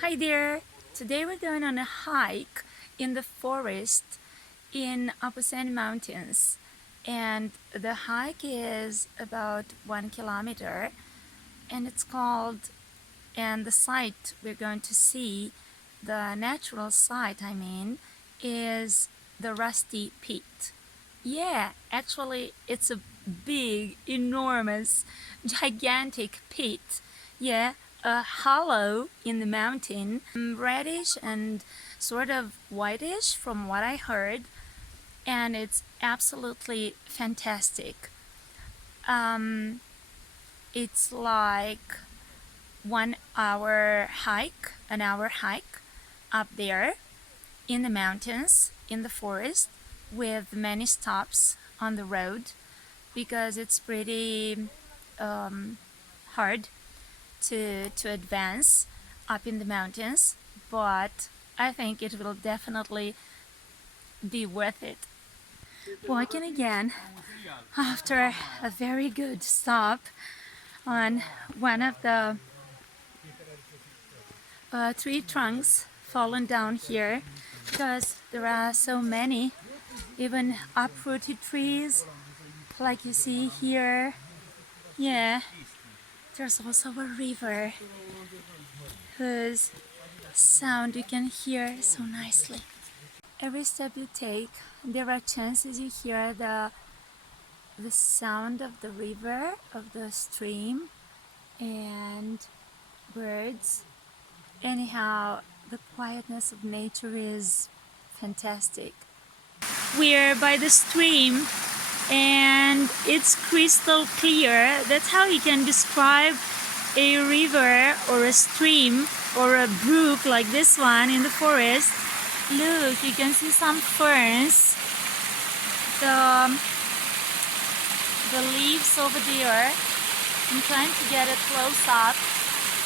Hi there! Today we're going on a hike in the forest in Apusen Mountains, and the hike is about 1 kilometer, and the site we're going to see, the natural site I mean, is the Rusty Pit. Yeah, actually it's a big, enormous, gigantic pit. Yeah, a hollow in the mountain, reddish and sort of whitish from what I heard, and it's absolutely fantastic. Um, it's like 1 hour hike, an hour hike up there in the mountains, in the forest, with many stops on the road because it's pretty hard to advance up in the mountains, but I think it will definitely be worth it. Walking again after a very good stop on one of the tree trunks fallen down here because there are so many, even uprooted trees like you see here. Yeah, there's also a river whose sound you can hear so nicely. Every step you take, there are chances you hear the sound of the river, of the stream, and birds. Anyhow, the quietness of nature is fantastic. We're by the stream and it's crystal clear. That's how you can describe a river or a stream or a brook like this one in the forest. Look, you can see some ferns. The, the leaves over there. I'm trying to get a close up.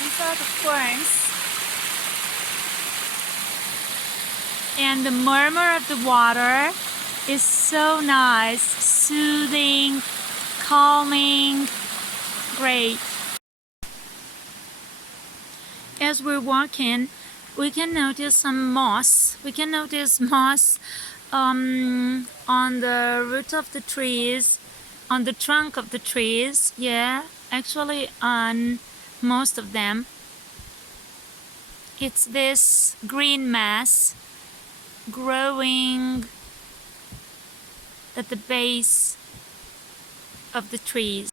These are the ferns. And the murmur of the water is so nice, soothing, calming, great. As we're walking, we can notice some moss. We can notice moss on the root of the trees, on the trunk of the trees. Yeah, actually on most of them. It's this green mass growing at the base of the trees.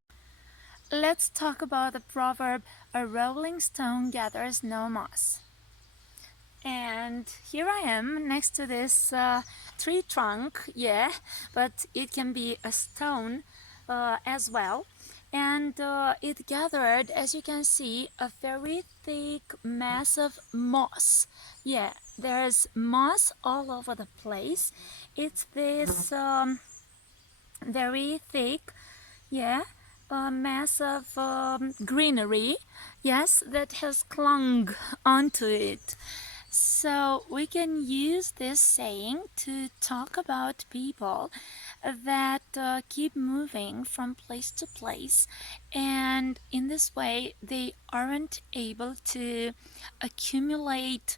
Let's talk about the proverb, a rolling stone gathers no moss. And here I am next to this tree trunk, yeah, but it can be a stone as well. And it gathered, as you can see, a very thick mass of moss. Yeah, there's moss all over the place. It's this very thick, yeah, mass of greenery, yes, that has clung onto it. So we can use this saying to talk about people that keep moving from place to place, and in this way they aren't able to accumulate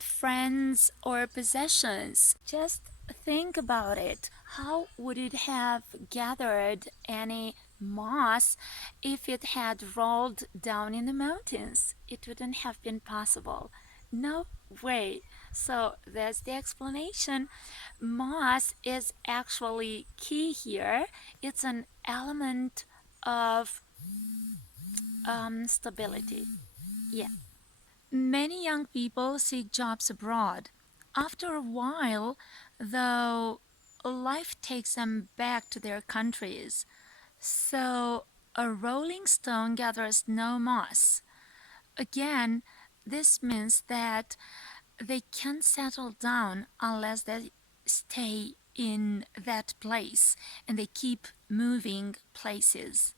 friends or possessions. Just think about it. How would it have gathered any moss if it had rolled down in the mountains? It wouldn't have been possible. No way. So that's the explanation. Moss is actually key here. It's an element of stability. Yeah. Many young people seek jobs abroad. After a while, though, life takes them back to their countries. So a rolling stone gathers no moss. Again, this means that they can't settle down unless they stay in that place and they keep moving places.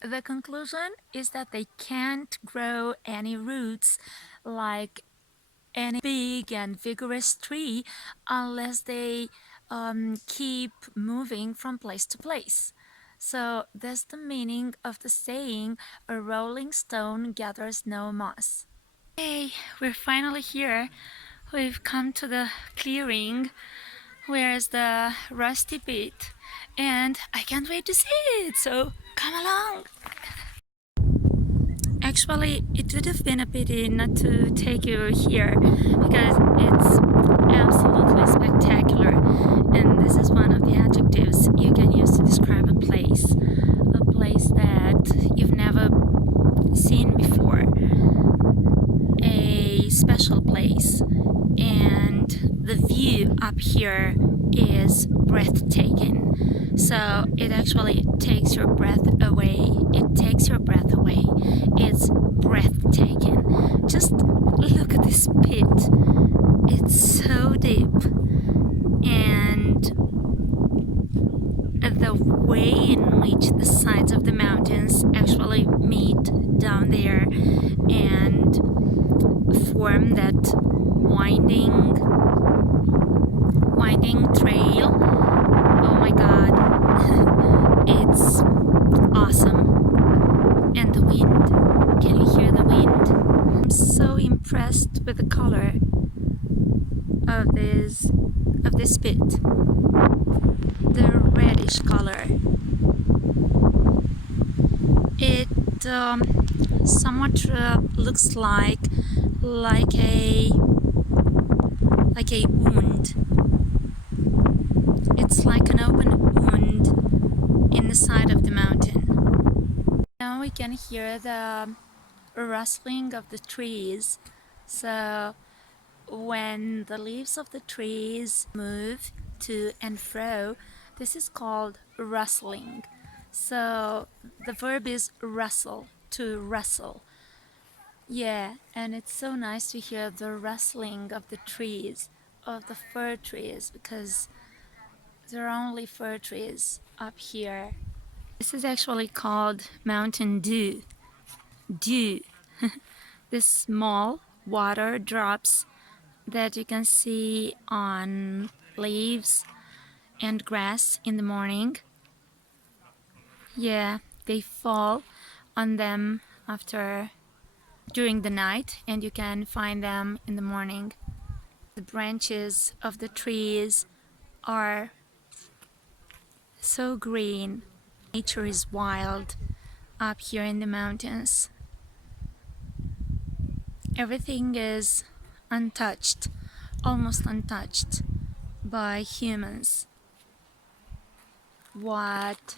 The conclusion is that they can't grow any roots like any big and vigorous tree unless they keep moving from place to place. So that's the meaning of the saying, a rolling stone gathers no moss. Hey, we're finally here. We've come to the clearing where's the rusty pit, and I can't wait to see it, so come along. Actually, it would have been a pity not to take you here because it's absolutely spectacular, and this is one of the adjectives you can use to describe a place that you've never seen before, a special place, and the view up here is breathtaking. So it actually takes your breath away. It takes your breath away. It's breathtaking. Just look at this pit. It's so deep, and the way in which the sides of the mountains actually meet down there and form that winding trail. Oh my god. It's awesome. And the wind. Can you hear the wind? I'm so impressed with the color of this pit. The reddish color. It somewhat looks like a wound. It's like an open wound in the side of the mountain. Now we can hear the rustling of the trees. So when the leaves of the trees move to and fro, this is called rustling. So the verb is rustle, to rustle. Yeah, and it's so nice to hear the rustling of the trees, of the fir trees, because there are only fir trees up here. This is actually called mountain dew. Dew. This small water drops that you can see on leaves and grass in the morning. Yeah, they fall on them during the night, and you can find them in the morning. The branches of the trees are so green. Nature is wild up here in the mountains. Everything is untouched, almost untouched by humans. What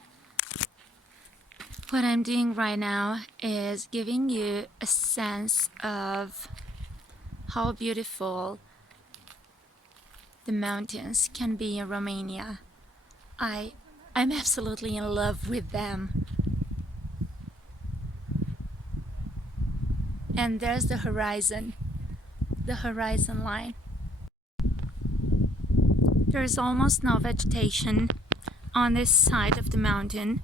I'm doing right now is giving you a sense of how beautiful the mountains can be in Romania. I'm absolutely in love with them. And there's the horizon line. There's almost no vegetation on this side of the mountain,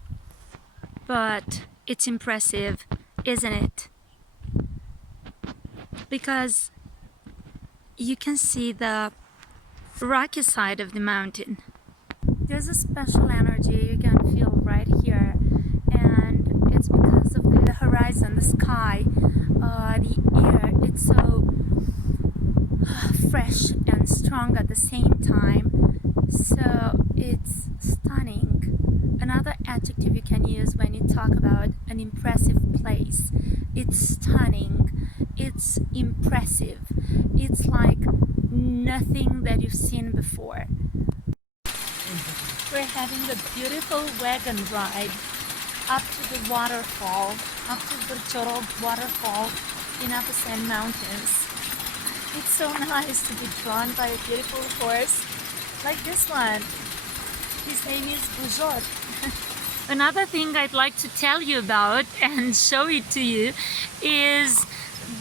but it's impressive, isn't it? Because you can see the rocky side of the mountain. There's a special energy you can feel right here, and it's because of the horizon, the sky, the air. It's so fresh and strong at the same time, so it's stunning. Another adjective you can use when you talk about an impressive place. It's stunning, it's impressive, it's like nothing that you've seen before. We're having a beautiful wagon ride up to the waterfall, up to the Chorog waterfall in Apasan Mountains. It's so nice to be drawn by a beautiful horse like this one. His name is Bujor. Another thing I'd like to tell you about and show it to you is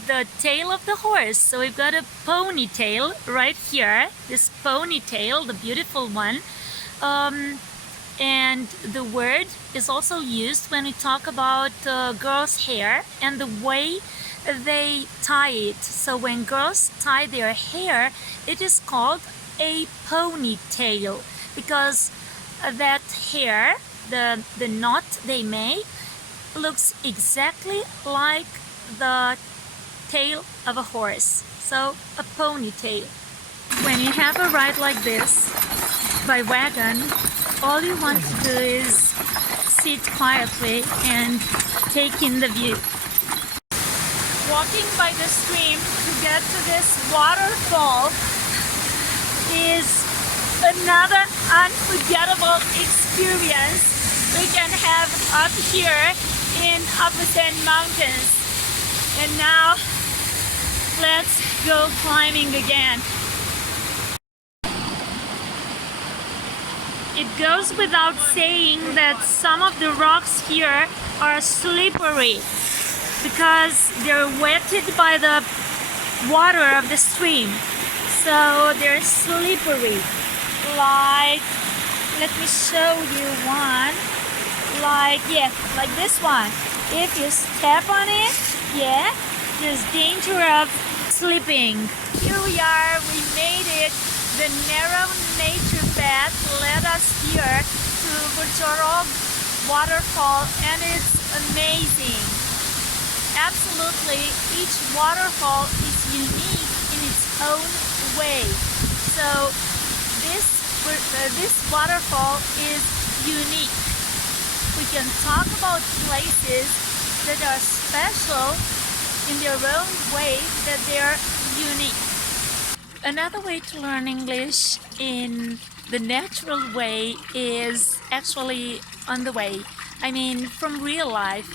the tail of the horse. So we've got a ponytail right here, this ponytail, the beautiful one. And the word is also used when we talk about girls' hair and the way they tie it. So when girls tie their hair, it is called a ponytail, because that hair, the knot they make, looks exactly like the tail of a horse, so a ponytail. When you have a ride like this by wagon, all you want to do is sit quietly and take in the view. Walking by the stream to get to this waterfall is another unforgettable experience we can have up here in Upper Mountains. And now let's go climbing again. It goes without saying that some of the rocks here are slippery because they're wetted by the water of the stream. So they're slippery. Like, let me show you one. Like this one. If you step on it, there's danger of slipping. Here we are, we made it. The narrow nature path led us here to Waterfall waterfall, and it's amazing. Absolutely, each waterfall is unique in its own way. So this waterfall is unique. We can talk about places that are special in their own way, that they're unique. Another way to learn English in the natural way is actually on the way. I mean, from real life.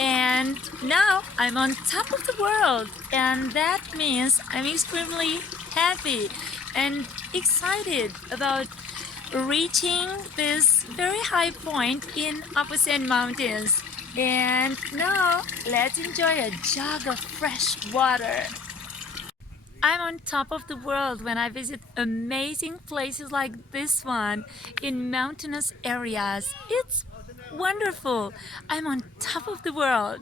And now I'm on top of the world, and that means I'm extremely happy and excited about reaching this very high point in Upper Mountains. And now let's enjoy a jug of fresh water. I'm on top of the world when I visit amazing places like this one in mountainous areas. It's wonderful. I'm on top of the world.